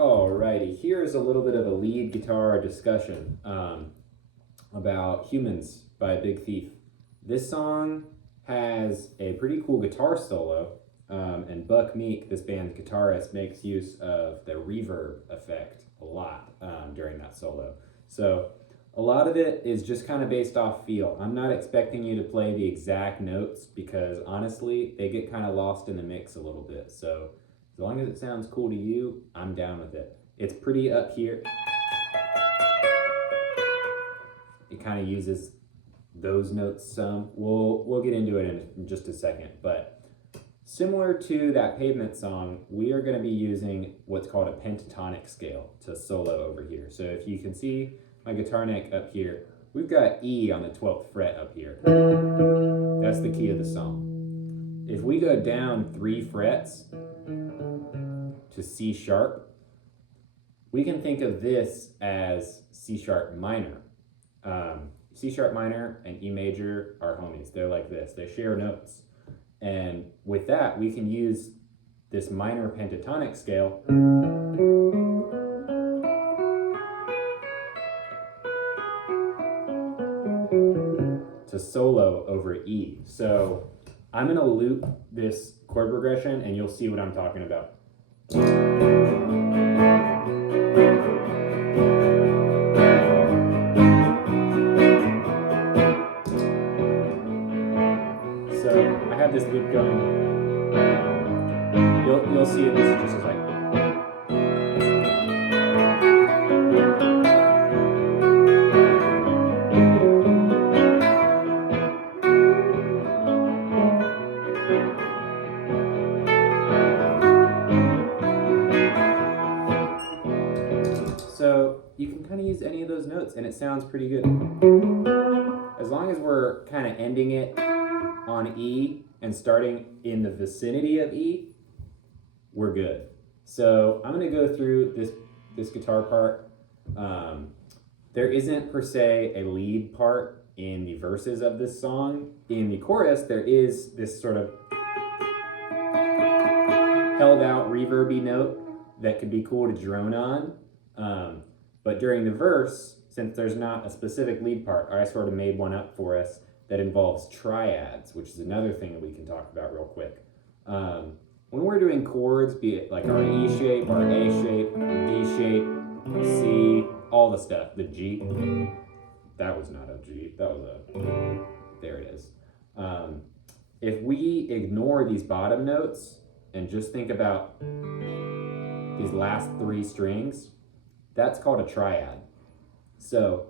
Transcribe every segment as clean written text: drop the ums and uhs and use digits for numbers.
Alrighty, here's a little bit of a lead guitar discussion about Humans by Big Thief. This song has a pretty cool guitar solo, and Buck Meek, this band's guitarist, makes use of the reverb effect a lot during that solo. So a lot of it is just kind of based off feel. I'm not expecting you to play the exact notes because honestly, they get kind of lost in the mix a little bit. So as long as it sounds cool to you, I'm down with it. It's pretty up here. It kind of uses those notes some. We'll get into it in just a second, but similar to that Pavement song, we are going to be using what's called a pentatonic scale to solo over here. So if you can see my guitar neck up here, we've got E on the 12th fret up here. That's the key of the song. If we go down 3 frets to C sharp, we can think of this as C sharp minor. C sharp minor and E major are homies. They're like this. They share notes. And with that, we can use this minor pentatonic scale to solo over E. So I'm going to loop this chord progression and you'll see what I'm talking about. So I have this loop going. You'll see it. This is just like. So you can kind of use any of those notes and it sounds pretty good. As long as we're kind of ending it on E and starting in the vicinity of E, we're good. So I'm going to go through this guitar part. There isn't per se a lead part in the verses of this song. In the chorus, there is this sort of held out reverby note that could be cool to drone on. But during the verse, since there's not a specific lead part, I sort of made one up for us that involves triads, which is another thing that we can talk about real quick. When we're doing chords, be it like our E shape, our A shape, D shape, C, all the stuff, the G, that was not a G, that was a, there it is. If we ignore these bottom notes and just think about these last 3 strings, that's called a triad. So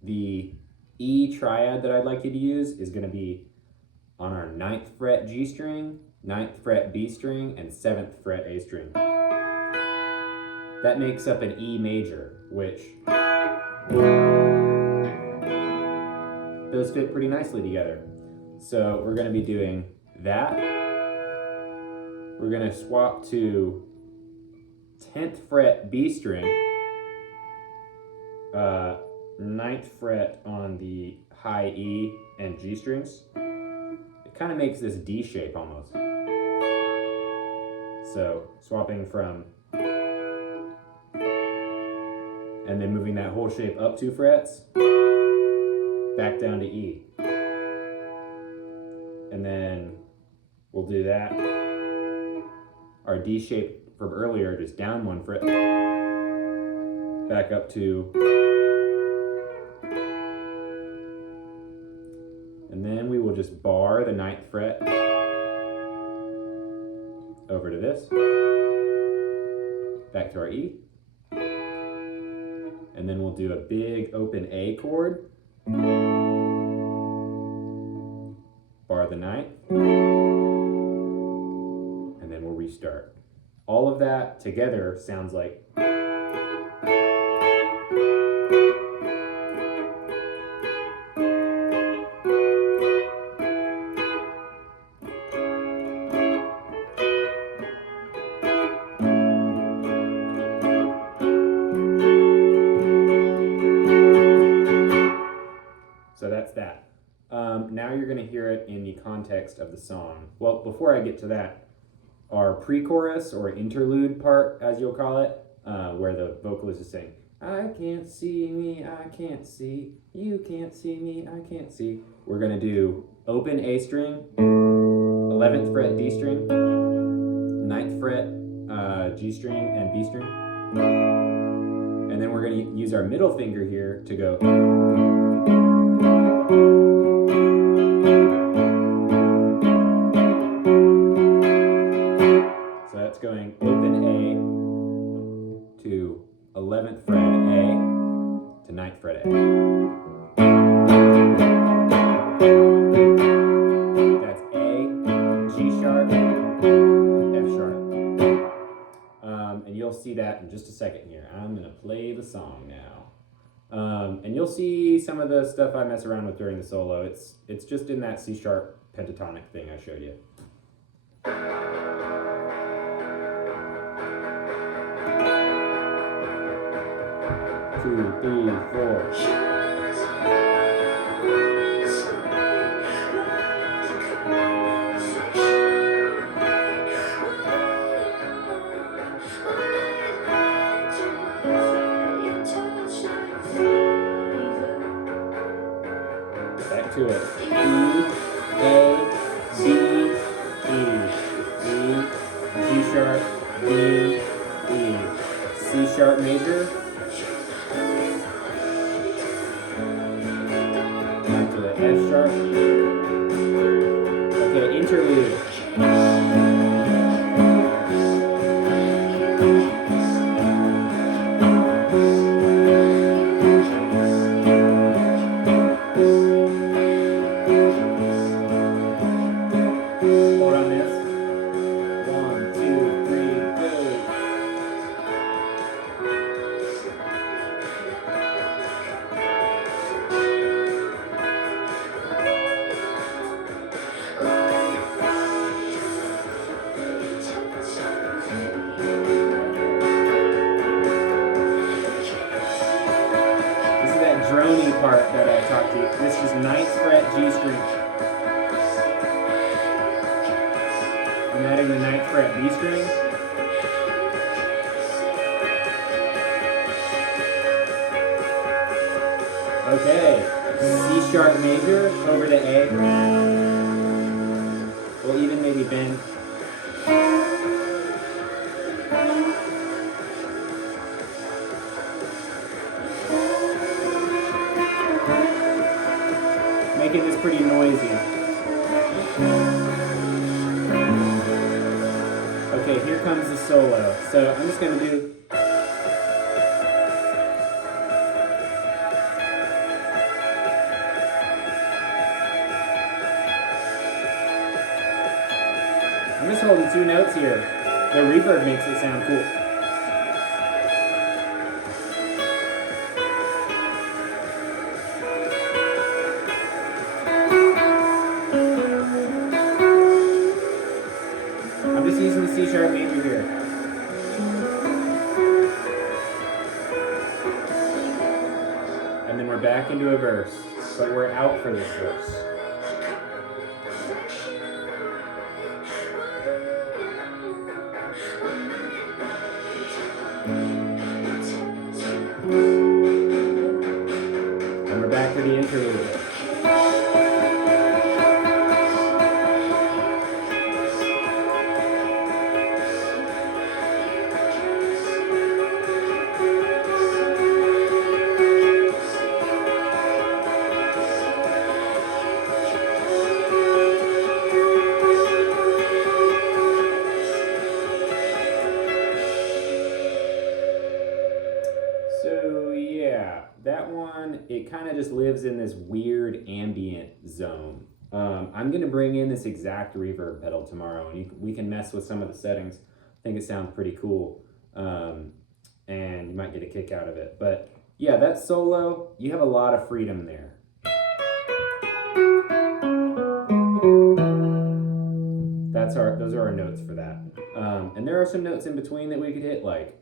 the E triad that I'd like you to use is going to be on our 9th fret G string, 9th fret B string, and 7th fret A string. That makes up an E major, which those fit pretty nicely together. So we're going to be doing that. We're going to swap to 10th fret B string, 9th fret on the high E and G strings. It kind of makes this D shape almost. So swapping from, and then moving that whole shape up 2 frets, back down to E. And then we'll do that. Our D shape from earlier, just down 1 fret, back up to, and then we will just bar the 9th fret over to this, back to our E, and then we'll do a big open A chord, bar the 9th, and then we'll restart. All of that together sounds like so that's that. Now you're going to hear it in the context of the song. Well, before I get to that, our pre-chorus or interlude part, as you'll call it, where the vocalist is saying, I can't see me, I can't see, you can't see me, I can't see. We're gonna do open A string, 11th fret D string, 9th fret G string and B string. And then we're gonna use our middle finger here to go. So that's going open A to 11th fret A to 9th fret A. That's A, G sharp, F sharp. And you'll see that in just a second here. I'm gonna play the song now. And you'll see some of the stuff I mess around with during the solo. It's just in that C sharp pentatonic thing I showed you. 2, 3, 4. Back to it. E, A, B, E, E, G sharp, B, E, C sharp major. Back to the F sharp. Okay, interlude. Drony part that I talked to you. This is 9th fret G string. I'm adding the 9th fret B string. Okay, C sharp major over to A. We'll even maybe bend. Making this pretty noisy. Okay, here comes the solo. So I'm just gonna do. I'm just holding 2 notes here. The reverb makes it sound cool. I'm just using the C sharp major here. And then we're back into a verse, but we're out for this verse. And we're back to the interlude. So yeah, that one, it kind of just lives in this weird ambient zone. I'm going to bring in this exact reverb pedal tomorrow, and we can mess with some of the settings. I think it sounds pretty cool, and you might get a kick out of it. But yeah, that solo, you have a lot of freedom there. Those are our notes for that. And there are some notes in between that we could hit, like.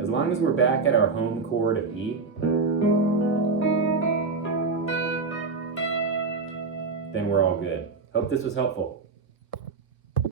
As long as we're back at our home chord of E, then we're all good. Hope this was helpful.